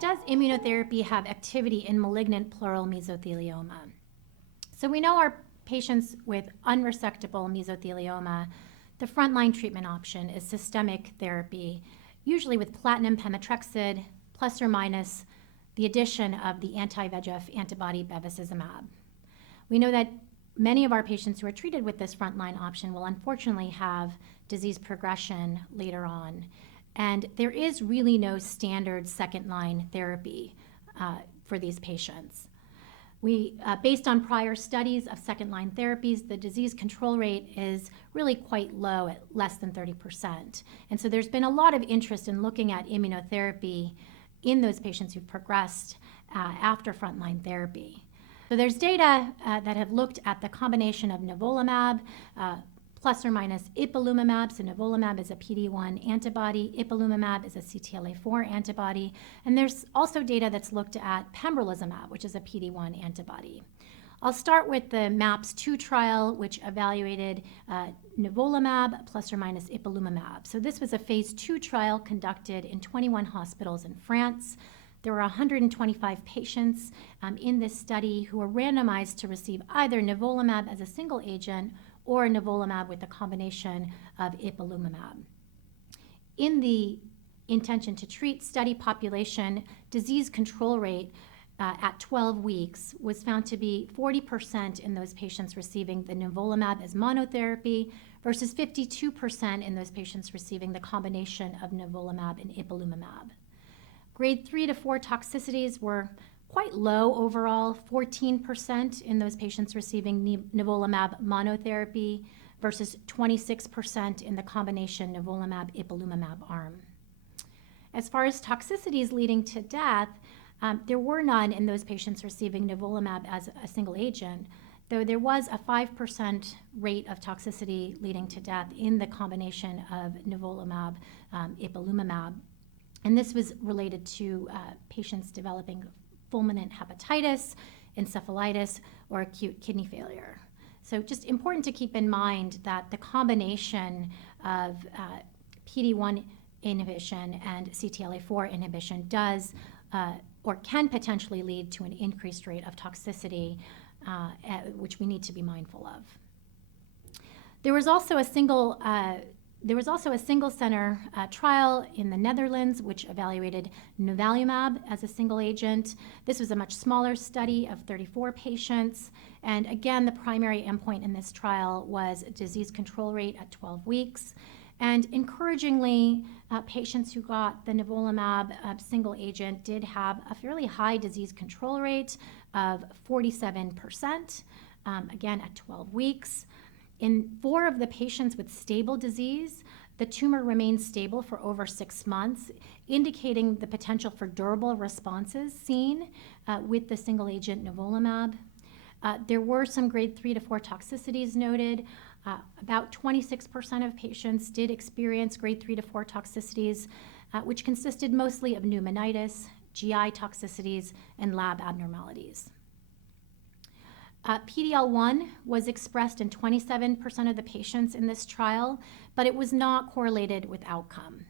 does immunotherapy have activity in malignant pleural mesothelioma? So we know our patients with unresectable mesothelioma, the frontline treatment option is systemic therapy, usually with platinum pemetrexed plus or minus the addition of the anti-VEGF antibody bevacizumab. We know that many of our patients who are treated with this frontline option will unfortunately have disease progression later on. And there is really no standard second-line therapy for these patients. Based on prior studies of second-line therapies, the disease control rate is really quite low at less than 30%. And so there's been a lot of interest in looking at immunotherapy in those patients who've progressed after frontline therapy. So there's data that have looked at the combination of nivolumab plus or minus ipilimumab. So nivolumab is a PD-1 antibody, ipilimumab is a CTLA-4 antibody, and there's also data that's looked at pembrolizumab, which is a PD-1 antibody. I'll start with the MAPS-2 trial, which evaluated nivolumab plus or minus ipilimumab. So this was a phase 2 trial conducted in 21 hospitals in France. There were 125 patients in this study who were randomized to receive either nivolumab as a single agent or nivolumab with a combination of ipilimumab. In the intention to treat study population, disease control rate at 12 weeks was found to be 40% in those patients receiving the nivolumab as monotherapy versus 52% in those patients receiving the combination of nivolumab and ipilimumab. Grade 3 to 4 toxicities were quite low overall, 14% in those patients receiving nivolumab monotherapy versus 26% in the combination nivolumab-ipilimumab arm. As far as toxicities leading to death, there were none in those patients receiving nivolumab as a single agent, though there was a 5% rate of toxicity leading to death in the combination of nivolumab-ipilimumab. And this was related to patients developing fulminant hepatitis, encephalitis, or acute kidney failure. So just important to keep in mind that the combination of PD-1 inhibition and CTLA-4 inhibition does or can potentially lead to an increased rate of toxicity, which we need to be mindful of. There was also a single center trial in the Netherlands which evaluated nivolumab as a single agent. This was a much smaller study of 34 patients. And again, the primary endpoint in this trial was disease control rate at 12 weeks. And encouragingly, patients who got the nivolumab single agent did have a fairly high disease control rate of 47%, again at 12 weeks. In 4 of the patients with stable disease, the tumor remained stable for over 6 months, indicating the potential for durable responses seen with the single agent nivolumab. There were some grade 3 to 4 toxicities noted. About 26% of patients did experience grade 3 to 4 toxicities, which consisted mostly of pneumonitis, GI toxicities, and lab abnormalities. PD-L1 was expressed in 27% of the patients in this trial, but it was not correlated with outcome.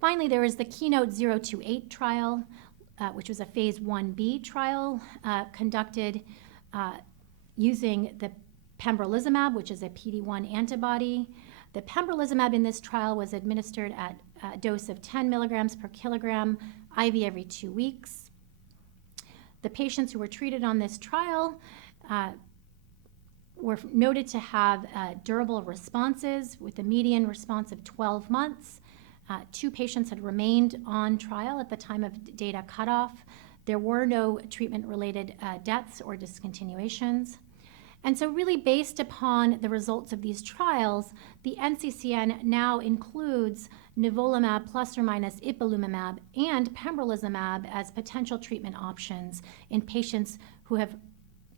Finally, there is the KEYNOTE-028 trial, which was a phase 1b trial conducted using the pembrolizumab, which is a PD-1 antibody. The pembrolizumab in this trial was administered at a dose of 10 milligrams per kilogram, IV every 2 weeks. The patients who were treated on this trial were noted to have durable responses with a median response of 12 months. 2 patients had remained on trial at the time of data cutoff. There were no treatment-related deaths or discontinuations. And so really based upon the results of these trials, the NCCN now includes nivolumab plus or minus ipilimumab and pembrolizumab as potential treatment options in patients who have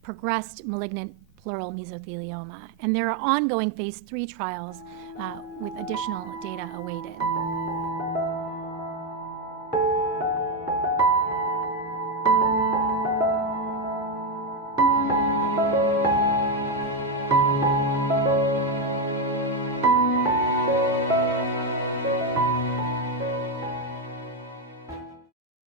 progressed malignant pleural mesothelioma. And there are ongoing phase 3 trials with additional data awaited.